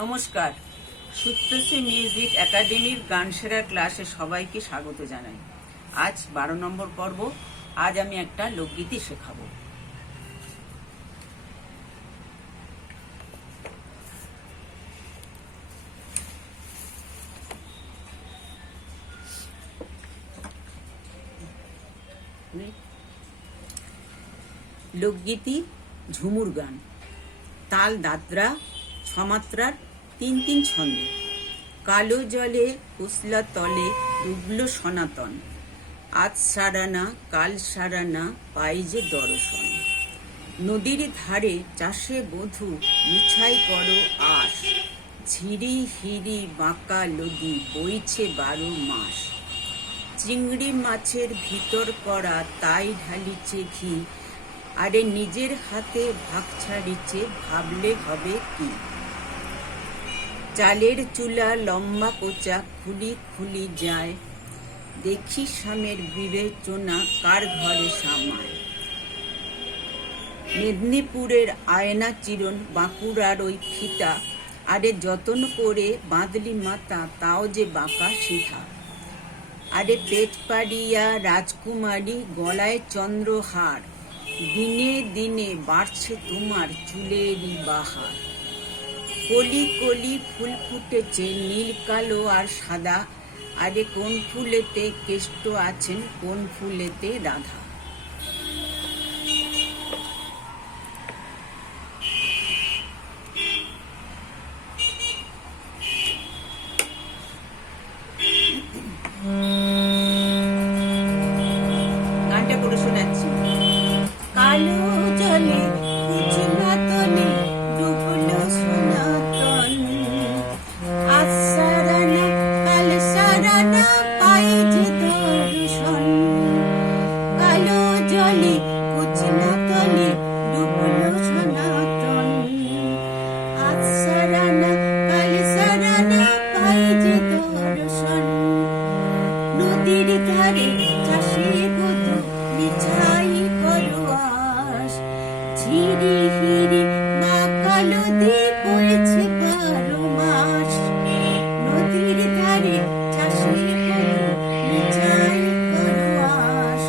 নমস্কার, সুতসী মিউজিক একাডেমির গান সেরা ক্লাসে সবাইকে স্বাগত জানাই। আজ 12 নম্বর পর্ব। আজ আমি একটা লোকগীতি শেখাবো। লোকগীতি ঝুমুর গান, তাল দাদরা, ছমাত্রার 3-3 ছন্দে। কালো জলে কুসলা তলে ডুবলো সনাতন, আজ সারানা কাল সারানা পাই যে দর্শন। নদীর ধারে চাষে বধূ মিছাই করো আশ, ঝিরি হিরি বাঁকা লদি বইছে 12 মাস। চিংড়ি মাছের ভিতর করা তাই ঢালিছে ঘি, আরে নিজের হাতে ভাগ ছাড়িছে ভাবলে হবে কি। চালের চুলা লম্বা কোচা খুলি খুলি যায়, দেখি স্বামীর বিবেচনা কার ঘরে সামায়। মেদিনীপুরের আয়না চিরন বাঁকুড়ার ওই ফিতা, আরে যতন করে বাঁধলি মাতা তাও যে বাঁকা সিধা। আরে পেট পাড়িয়া রাজকুমারী গলায় চন্দ্রহার, দিনে দিনে বাড়ছে তোমার চুলেরই বাহার। কলি কলি ফুল ফুটেছে নীল কালো আর সাদা, আরে কোন ফুলেতে কেষ্ট আছেন কোন ফুলেতে রাধা। গানটা করে শোনাচ্ছি। কালো জলে কুচনা তলে ডুবলো সনাতন, আজ সারানা কাল সারানা পাই যে দর্শন। কালো জলে কুচনা তলে ডুবলো সনাতন, আজ সারানা কাল সারানা পাই যে দর্শন। নদীর ধারে চাষে বধূ মিছাই করো আশ, ঝিরি হিরি বাঁকা লদি বইছে 12 মাস। নদীর ধারে চাষে বধূ মিছাই করো আশ,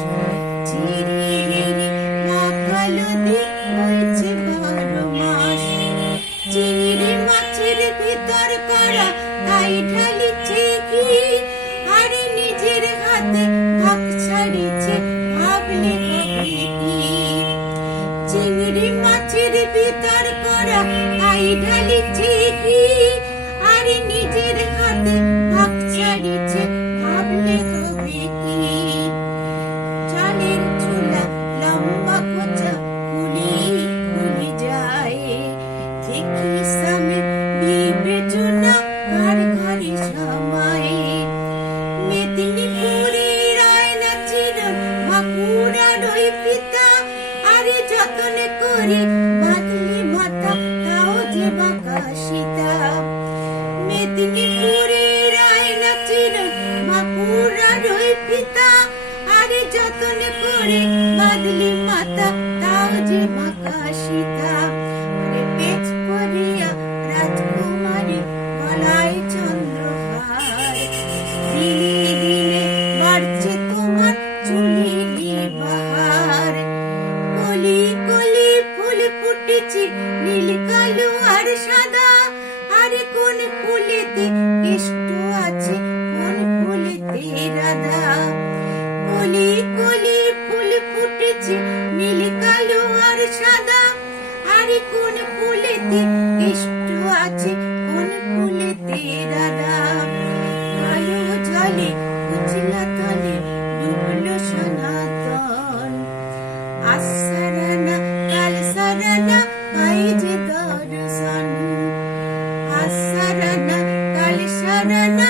ঝিরি হিরি বাঁকা লদি বইছে 12 মাস। চিংড়ি মাছের ভিতর করা তাই ঢালিছে ঘি, আরে নিজের হাতে ভাগ ছাড়িছে ভাবলে হবে কি। চিংড়ি মাছের ভিতর করা তাই ঢালিছে ঘি, আরে নিজের হাতে ভাগ ছাড়িছে ভাবলে হবে কি। চালের চুলা লম্বা কোচা খুলি খুলি যায়, দেখি স্বামী বিবেচনা কার ঘরে সামায়। মেদিনীপুরের আয়না চিরন বাঁকুড়ার ওই পিতা, আরে যতন করে বাঁধলি মাথা তাও যে বাঁকা সীতা। মেদিনীপুরের আয়না চিরন বাঁকুড়ার ওই পিতা, আরে যতন করে বাঁধলি মাথা তাও যে বাঁকা সীতা। আরে পেচ করিয়া রাজকুমারী গলায় চন্দ্রহার, দিনে দিনে বাড়ছে তোমার চুলেরই বাহার। কলি কলি ফুল ফুটেছে নীল কালো আর সাদা, আরে কোন ফুলেতে কেষ্ট আছে কোন ফুলেতে রাধা। কলি কলি ফুল ফুটেছে নীল কালো আর সাদা, আরে কোন ফুলেতে কেষ্ট আছে কোন ফুলেতে রাধা। কালো জলে কুচলা তলে ডুবলো সনাতন, আজ সারানা কাল সারানা পাই যে দর্শন। আজ সারানা কাল সারানা